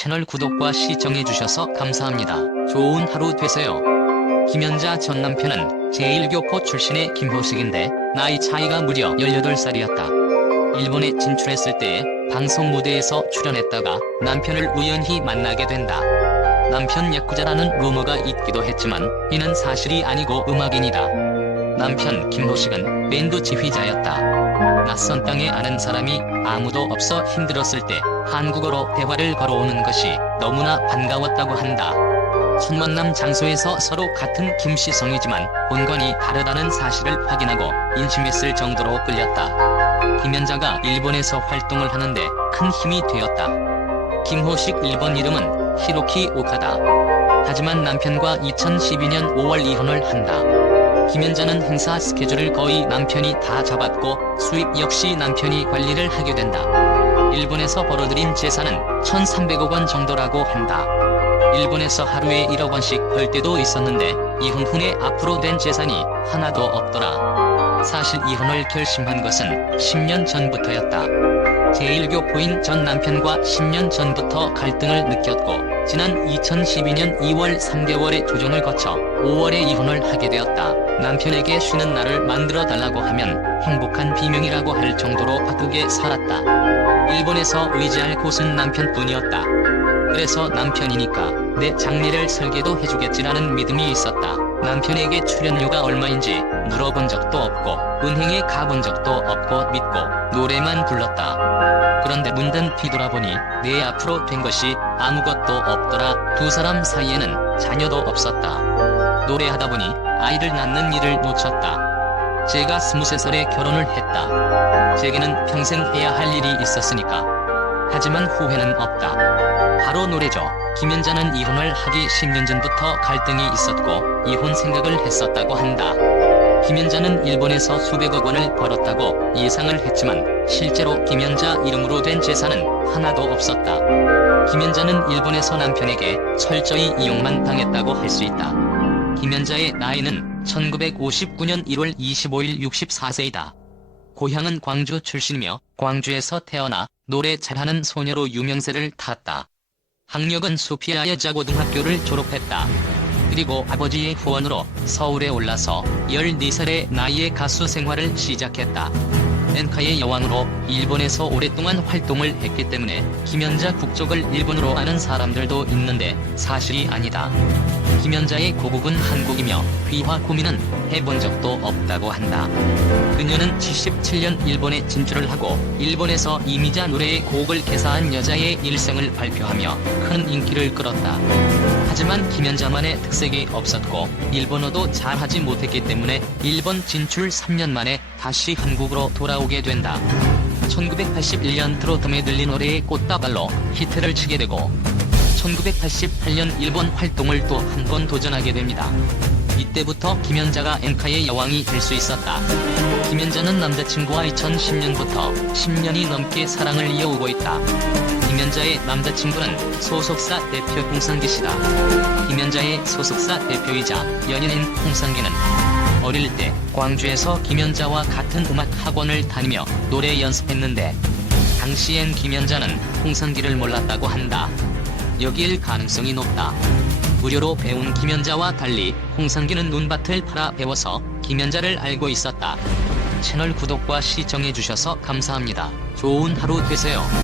채널 구독과 시청해주셔서 감사합니다. 좋은 하루 되세요. 김연자 전 남편은 제1교포 출신의 김호식인데 나이 차이가 무려 18살이었다. 일본에 진출했을 때에 방송 무대에서 출연했다가 남편을 우연히 만나게 된다. 남편 야쿠자라는 루머가 있기도 했지만 이는 사실이 아니고 음악인이다. 남편 김호식은 밴드 지휘자였다. 낯선 땅에 아는 사람이 아무도 없어 힘들었을 때 한국어로 대화를 걸어오는 것이 너무나 반가웠다고 한다. 첫 만남 장소에서 서로 같은 김씨성이지만 본관이 다르다는 사실을 확인하고 인심했을 정도로 끌렸다. 김연자가 일본에서 활동을 하는데 큰 힘이 되었다. 김호식 일본 이름은 히로키 오카다. 하지만 남편과 2012년 5월 이혼을 한다. 김연자는 행사 스케줄을 거의 남편이 다 잡았고 수입 역시 남편이 관리를 하게 된다. 일본에서 벌어들인 재산은 1,300억 원 정도라고 한다. 일본에서 하루에 1억 원씩 벌 때도 있었는데 이혼 후에 앞으로 된 재산이 하나도 없더라. 사실 이혼을 결심한 것은 10년 전부터였다. 제1교포인 전 남편과 10년 전부터 갈등을 느꼈고 지난 2012년 2월 3개월의 조정을 거쳐 5월에 이혼을 하게 되었다. 남편에게 쉬는 날을 만들어 달라고 하면 행복한 비명이라고 할 정도로 바쁘게 살았다. 일본에서 의지할 곳은 남편뿐이었다. 그래서 남편이니까 내 장례를 설계도 해주겠지라는 믿음이 있었다. 남편에게 출연료가 얼마인지 물어본 적도 없고 은행에 가본 적도 없고 믿고 노래만 불렀다. 그런데 문득 뒤돌아보니 내 앞으로 된 것이 아무것도 없더라. 두 사람 사이에는 자녀도 없었다. 노래하다 보니 아이를 낳는 일을 놓쳤다. 제가 23살에 결혼을 했다. 제게는 평생 해야 할 일이 있었으니까. 하지만 후회는 없다. 바로 노래죠. 김연자는 이혼을 하기 10년 전부터 갈등이 있었고 이혼 생각을 했었다고 한다. 김연자는 일본에서 수백억 원을 벌었다고 예상을 했지만 실제로 김연자 이름으로 된 재산은 하나도 없었다. 김연자는 일본에서 남편에게 철저히 이용만 당했다고 할 수 있다. 김연자의 나이는 1959년 1월 25일 64세이다. 고향은 광주 출신이며 광주에서 태어나 노래 잘하는 소녀로 유명세를 탔다. 학력은 소피아 여자고등학교를 졸업했다. 그리고 아버지의 후원으로 서울에 올라서 14살의 나이에 가수 생활을 시작했다. 엔카의 여왕으로 일본에서 오랫동안 활동을 했기 때문에 김연자 국적을 일본으로 아는 사람들도 있는데 사실이 아니다. 김연자의 고국은 한국이며 귀화 고민은 해본 적도 없다고 한다. 그녀는 77년 일본에 진출을 하고 일본에서 이미자 노래의 곡을 개사한 여자의 일생을 발표하며 큰 인기를 끌었다. 하지만 김연자만의 특색이 없었고 일본어도 잘하지 못했기 때문에 일본 진출 3년 만에 다시 한국으로 돌아오게 된다. 1981년 트로트 메들리 노래의 꽃다발로 히트를 치게 되고 1988년 일본 활동을 또 한 번 도전하게 됩니다. 이때부터 김연자가 엔카의 여왕이 될 수 있었다. 김연자는 남자친구와 2010년부터 10년이 넘게 사랑을 이어오고 있다. 김연자의 남자친구는 소속사 대표 홍상기 씨다. 김연자의 소속사 대표이자 연인인 홍상기는 어릴 때 광주에서 김연자와 같은 음악 학원을 다니며 노래 연습했는데 당시엔 김연자는 홍상기를 몰랐다고 한다. 여기일 가능성이 높다. 무료로 배운 김연자와 달리 홍상기는 눈밭을 팔아 배워서 김연자를 알고 있었다. 채널 구독과 시청해주셔서 감사합니다. 좋은 하루 되세요.